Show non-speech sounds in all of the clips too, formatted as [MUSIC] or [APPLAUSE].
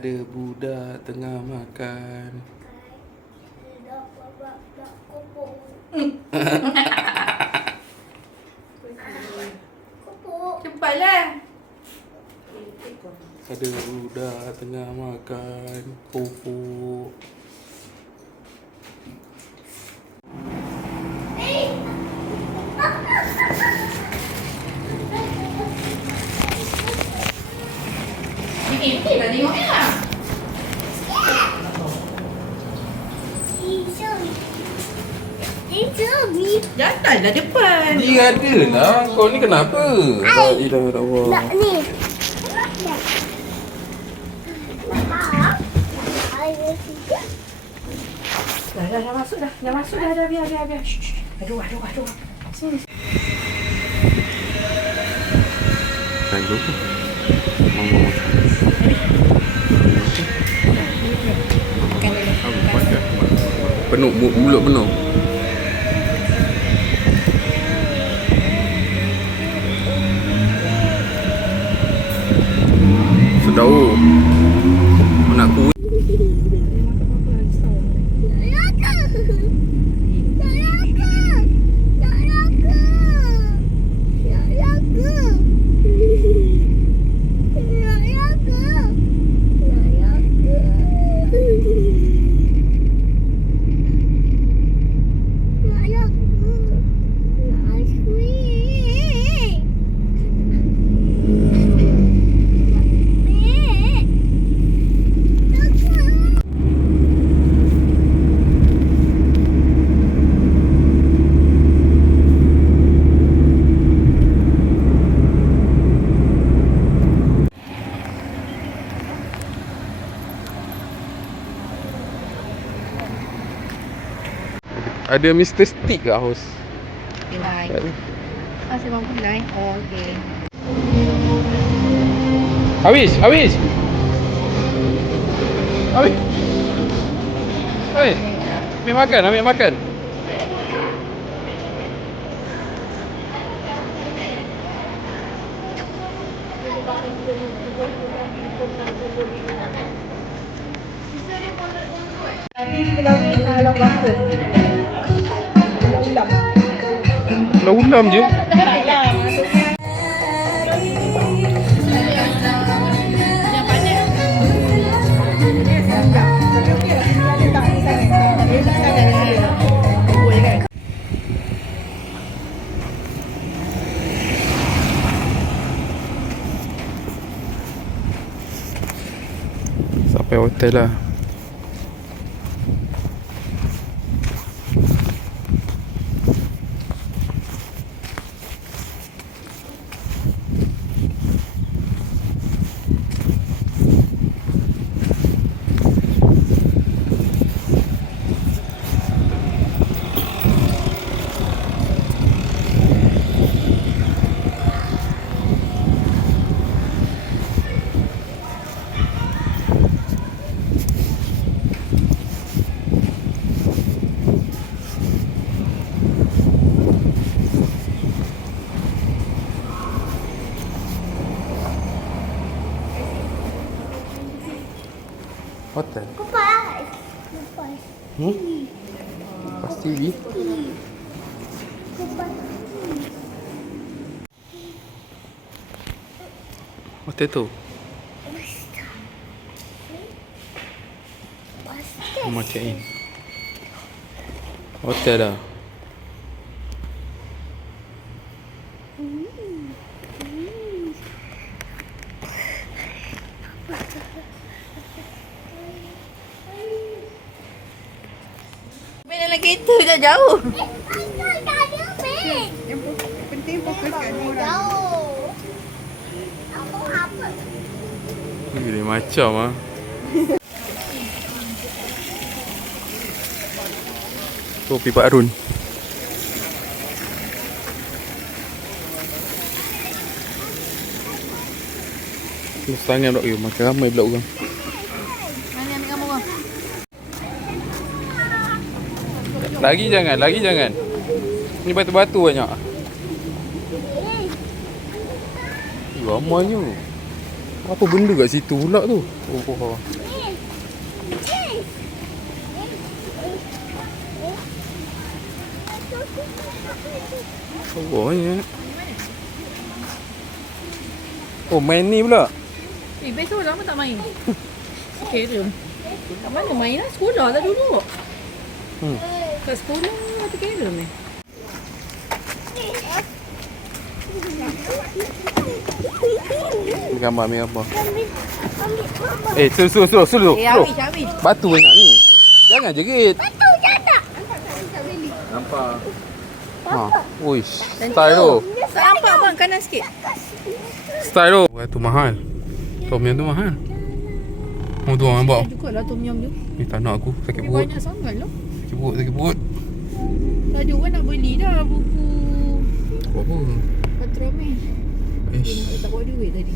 Ada budak tengah makan. Kopok. Kopok. Cepatlah. Ada budak tengah makan. Pupuk. Ni eh, dah tengok ya. Tisu. Ni. Datanglah depan. Dia ada lah. Kau ni kenapa? La ilaha Nak illallah. ni. Dah. Ah. Dah, dah, dah masuk dah. Dah masuk dah, dah. Biar, biar, biar. Shh, shh. Aduh, aduh, aduh. Sini. Kan. Mama makan. Penuh, mu- mulut penuh. Ada Mr. Stick kat house. Nilai. Tak ada. Ah, saya mampu nilai. Oh, okey. Hawiz, Hawiz. Hawiz. Hawiz. Ambil makan, ambil makan. Lah ulam je. Sampai hotel lah. Hotel. Kupas. Kupas. Hmm? Lepas TV. Kupas. Hotel tu. Rumah check in. Hotel lah. Main dah jauh. Ayah tak ada pen. Yang penting fokuskan Jauh. Apa macam ah. Kopi Pak Arun. Tangan pula. Eh, makan ramai pula orang. Mana ambil gambar orang? Lagi jangan, lagi jangan. Ni batu-batu banyak. Eh, ramainya. Apa benda kat situ pula tu? Oh, oh, oh. Oh, ya. Oh, main ni pula. Eh, besok lama tak main. Kira. Kat mana main lah? Sekolah lah dulu. Hmm. Kat sekolah tu kira ni. Ambil gambar, ambil gambar. Eh, slow, slow, slow, slow. Eh. Hafiz, Hafiz. Batu banyak ni. Jangan jerit. Tu jatuh. Nampak. Ha. Uish. Style tu. Tak nampak bang kanan sikit. Style tu. Batu mahal. Tom yum tu mahal. Oh tu orang bawa. Juga lah tom yum tu. Ni tak nak aku. Sakit perut. banyak sangat lah. Sakit perut, sakit perut. Tadi orang nak beli dah buku Buat apa? Patromen. Dia Ish. tak bawa duit tadi.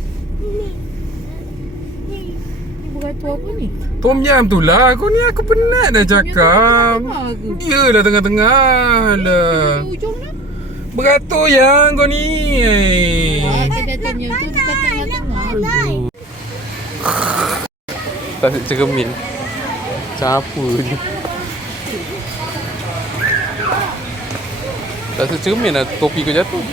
Ni beratur apa ni? Tom yum tu lah. Kau ni aku penat dah cakap. Tengah ke? Dia lah tengah-tengah lah. Ujung lah. Beratur yang kau ni. Kedai tom yum tu dekat tengah-tengah. Tak cermin. Macam apa je. Tak cermin lah topi kau jatuh.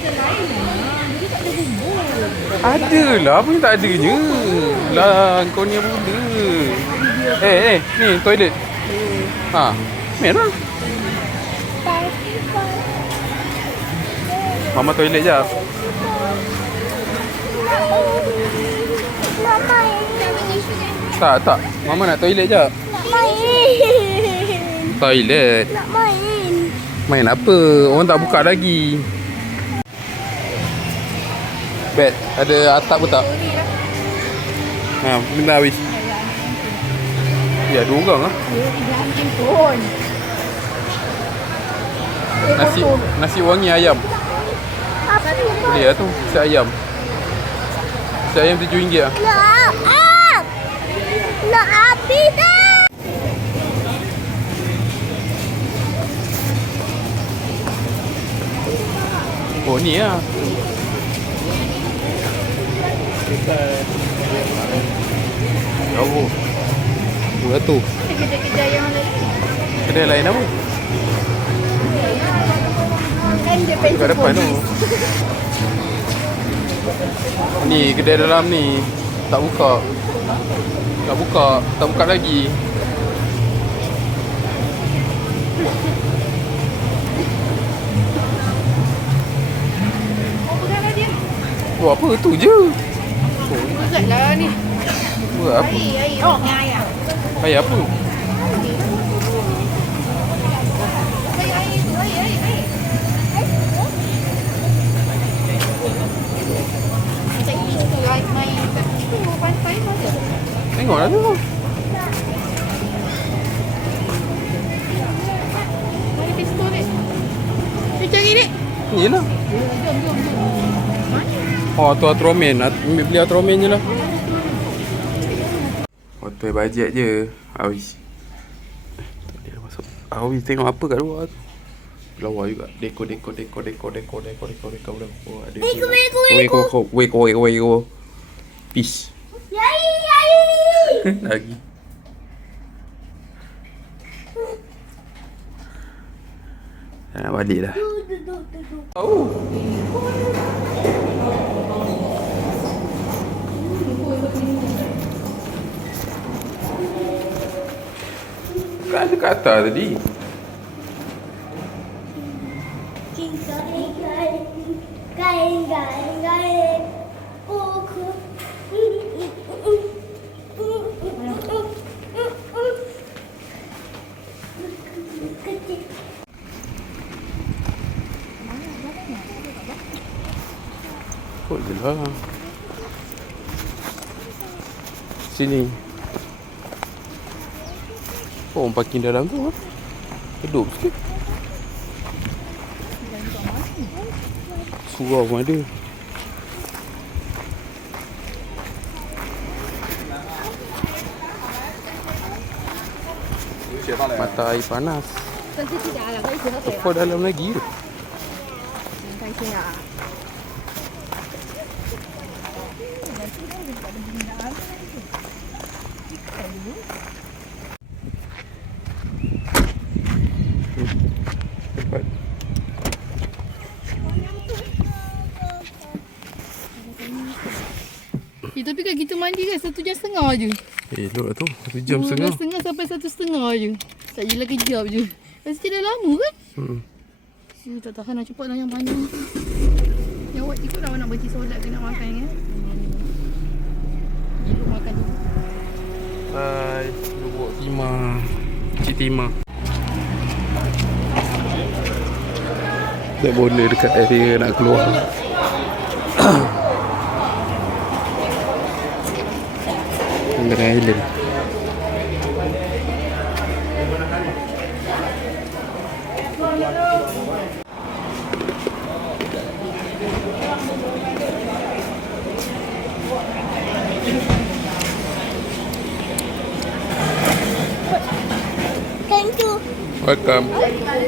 Ada lah, apa yang tak adanya. Lah, kau ni apa benda. Eh, eh, ni toilet. Ha, lah. Mama toilet jap. Nak main. Tak, tak. Mama nak toilet jap. Nak main. Toilet. Nak main. Main apa? Orang tak buka lagi. Bet, ada atap ke tak? Ha, bentar Hafiz. Ya, ada orang pun. Nasi nasi wangi ayam. Boleh lah tu. Nasi ayam. Nasi ayam RM7 lah. Nak up. Nak habis dah. Oh, ni lah. Jauh. Dua tu. Kedai-kedai yang lain. Kedai lain apa? Kan dia Kat depan tu. Ni kedai dalam ni tak buka. Tak buka, tak buka lagi. Buat apa tu je? Oh, lah ni. Buat apa? Air, air. Oh, ayam. Ah. Air apa? Tengoklah tu. Mari pistol ni. Kita cari ni. Yelah. Jom, jom, jom. Oh, tu Atromen. At- Beli Atromen je lah. Hotel bajet je. Awi. Tak boleh dah masuk. Awi tengok apa kat luar tu. Lawa juga. Deko, deko, deko, deko, deko, deko, deko, deko, deko. Deko, deko, Weko, weko, weko, weko, weko. Peace. Yai, yai. [LAUGHS] Lagi. Nak balik dah. Duduk, Kan ada kata tadi. Oh, je le. Sini. Oh, orang parking dalam tu lah. Kedup sikit. Surau pun ada. Mata air panas. Kau dalam lagi tu? Terima kasih Eh, tapi kan kita mandi kan satu jam setengah je. Eh, elok lah tu. Satu jam Dua setengah. setengah sampai satu setengah je. Tak jelah kejap je. Rasa dah lama kan? Hmm. Hmm, tak tahan nak cepat lah yang panjang. Yang awak ikut awak nak berhenti solat ke nak makan kan? Elok makan dulu. Hai, lubuk Tima. Cik Tima. Tak boleh dekat area nak keluar. [COUGHS] Tengah island. Thank you. Welcome. Ah,